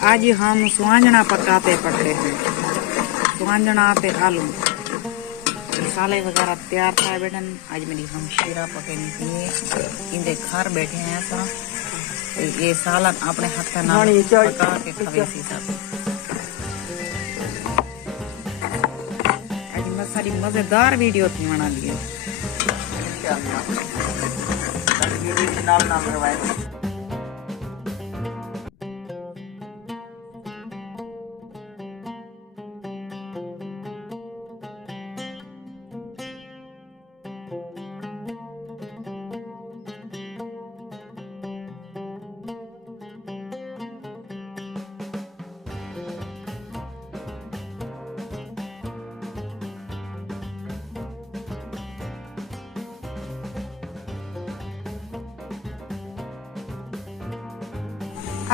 आज हम स्वांजना पकाते पड़ रहे हैं। स्वांजना पे आलू साले वगैरह तैयार था बेटन। आज मेरी हम शीरा पकेनी थी इंदे घर बैठे हैं ऐसा। ये सालन अपने हाथ का नाम पका के खावे सी सब। आज मैं सारी मजेदार वीडियो थी बना लिए। नाम करवाए।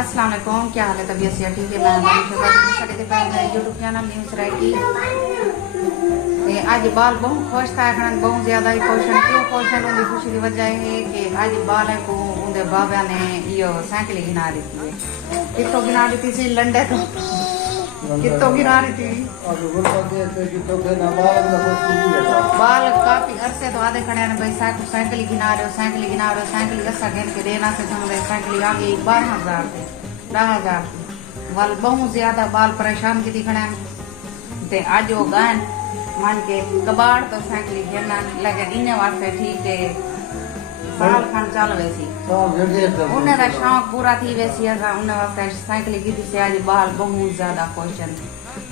अस्सलाम वालेकुम, क्या हाल है? तबीयत से ठीक है? मैं यूट्यूब चैनल न्यूज़ राइटी। आज बाल बहुत खुश था, बहुत ज्यादा ही खुश है। क्यों खुश है? उनकी खुशी की वजह है कि आज बाल है को उनके बाबा ने यो साइकिल गिना दी थी। कितों गिना दी थी? लंडे तो कितों गिना रही थी बाल। काफी अरसे तो आधे खड़े हैं भाई, साइकिल गिना रहे हो, साइकिल गिना रहे हो, साइकिल ऐसा गिन के देना से समझे साइकिल आ गई 12,000 थे, 10,000 बाल बहुत ज्यादा बाल परेशान की खड़े हैं। आज वो गायन मान के कबाड़ तो साइकिल गिरना लगे इन्हें वास्ते ठीक है। साल खान चल वैसी उन्हें का शौक पूरा थी वैसी उन्हें वास्ते साइकिल की थी। आज बाल बहुत ज्यादा क्वेश्चन।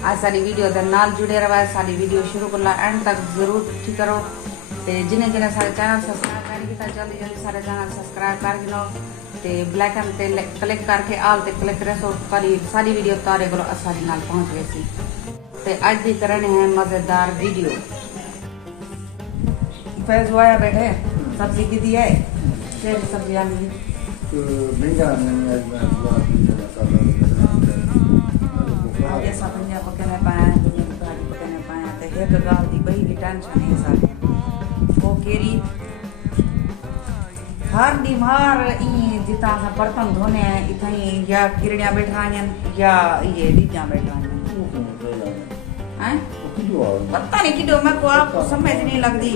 आज सारी वीडियो के नाल जुड़े रहा है। सारी वीडियो शुरू कर ला एंड तक जरूर ठीक करो। जिन्हें जिन्हें सारे चैनल सब्सक्राइब कर जल्दी जल्दी सारे चैनल सब्सक्राइब कर गिनो ब्लैक पे क्लिक करके आल ते क्लिक करे सो सारी वीडियो तारे करो आसानी नाल पहुंच वैसी। ते आज भी करने हैं मजेदार वीडियो। फैज हुआ बैठे सब्जी की दी है सब्जी आनी जैसा पंजा पकने पाया भाजी पकने पाया तो एक गाल दी बही की टेंशन है सारी वो केरी हर दी मार ई जिता सा बर्तन धोने इथई या किरड़िया बैठा या ये दीजा बैठा हैं पता नहीं किडो मैं को आपको समझ नहीं लगती।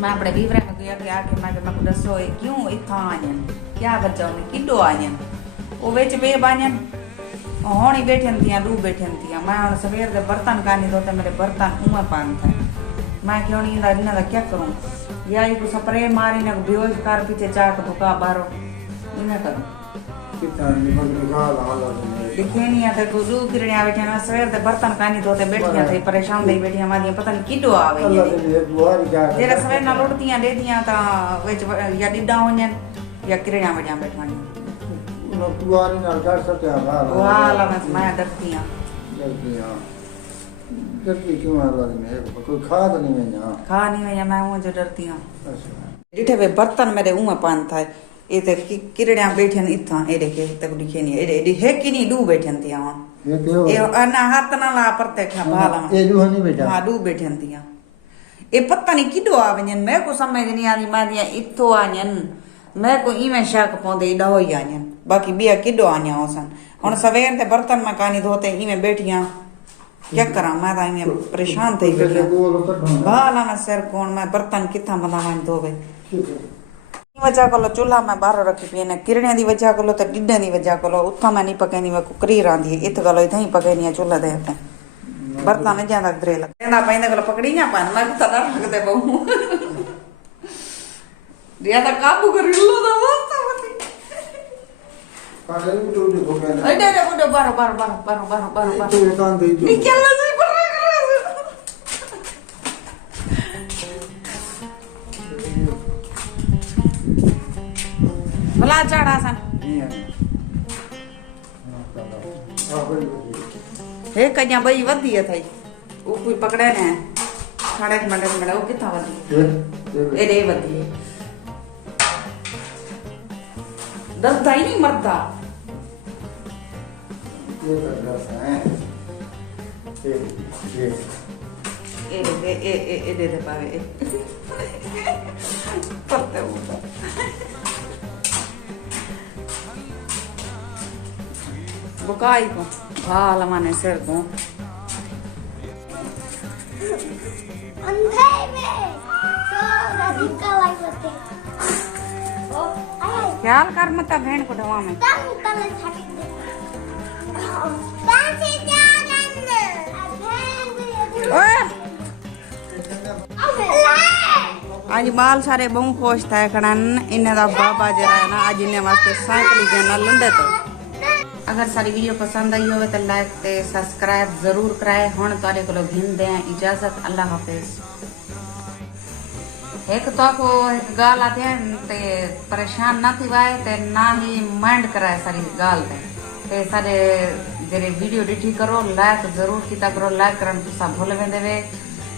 मैं अपने बीवरे में गया कि आके मैं को दसो क्यों इथा आयन क्या बच्चा ने किडो आयन वो बेच बे बायन होनी बैठन थी डू बैठन थी। मैं हम सवेर के बर्तन कानी धोते मेरे बर्तन उमें पान था। मैं क्यों नहीं इन्हें क्या करूं या एक स्प्रे मारी ने बेहोश कर पीछे चाक धोका बारो इन्हें करूं दिखे नहीं आते को दू किरणिया बैठे ना सवेर के बर्तन कानी धोते बैठिया थे परेशान दे बैठिया मारी पता नहीं किडो आवे तेरा सवेर ना रोटियां दे दिया ता विच या डिडा होने या किरणिया बढ़िया बैठानी तुआरी नाल कर सकया वाला मैं डरती क्यों कोई खाद नहीं है ना खा नहीं है मैं हूं जो डरती हूं। डिठे वे बर्तन मेरे मुंह में पान था ए ते किरड़िया बैठन इथा ए देखे तक दिखे नहीं ए है कि नहीं डू बैठन थी हां ए ना हाथ ना ला परते खा भाला ए डू नहीं बैठा हां डू बैठन थी ए पता नहीं किडो आवेन मैं को समझ नहीं आली मैं दिया इथो आयन मैं को इमे शक पोंदे डहो ही आयन बाकी बिया किडो आया होसन हुन सवेर ते बर्तन में कानी धोते इमे बैठिया क्या करा मैं तो इमे परेशान थई बैठिया भाला मैं सिर कोण मैं बर्तन किथा बनावन धोवे वजह को चूल्हा में बाहर रखी पी ने किरणे दी वजह को तो डिडे दी वजह को उथा मैं नहीं पकेनी मैं कुकरी रांधी इत गलो इथई पकेनी चूल्हा दे हटे बर्तन ज्यादा दरे लगदा पैंदे को पकड़ी ना पान मैं तो डर लगदे बहु ज्यादा काबू कर लो दा वास्ता मती काले तो जो गया अरे अरे बुडो बारो तो कान दे जो निकल ले भला चढ़ा सन हे कन्या बई वधी थई ओ कोई पकड़े ने साढ़े मिनट में वो किथा वधी ए रे वधी दर्द ही नहीं मरदा ये करदा है ए दे पावे पत्ते ऊपर बुकाई को बाल माने सिर को अंधे में तो राधिका लाई होते ओ आय ख्याल कर मत भेड़ को ढवा में तम तले छाटी दे डांस जा गंदे ओए अबे आज बाल सारे बहु खुश थे खड़न इन्हें दा बाबा जरा है ना आज इन्हें वास्ते साइकिल देना लंडे तो अगर सारी वीडियो पसंद आई हो तो लाइक ते सब्सक्राइब जरूर कराए हुन तारे को घिन दे इजाजत अल्लाह हाफिज एक तो को एक गाल आते हैं ते परेशान ना थी वाए ते ना ही माइंड कराए सारी गाल ते सारे जेरे वीडियो डिठी करो लाइक जरूर कीता करो लाइक करन तुसा भूल वेंदे वे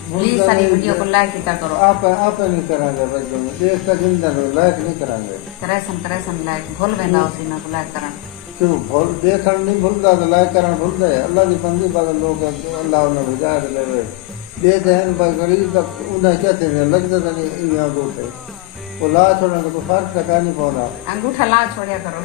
प्लीज सारी वीडियो को लाइक कीता करो आप नहीं करांगे भाई तुम देख का जिंदा लो लाइक नहीं करांगे करेसन लाइक भूल वेंदा उसी ना को लाइक करन क्यों भूल देखण नहीं भूलदा तो लाइक करण भूलदा है अल्लाह की बंदी बाग लोग अल्लाह ने भेजा दे दे देन भाई गरीब तक उन्हें कहते हैं लगता नहीं यहाँ गोटे वो ला छोड़ने को फर्क टका नहीं पाना अंगूठा ला छोड़िया करो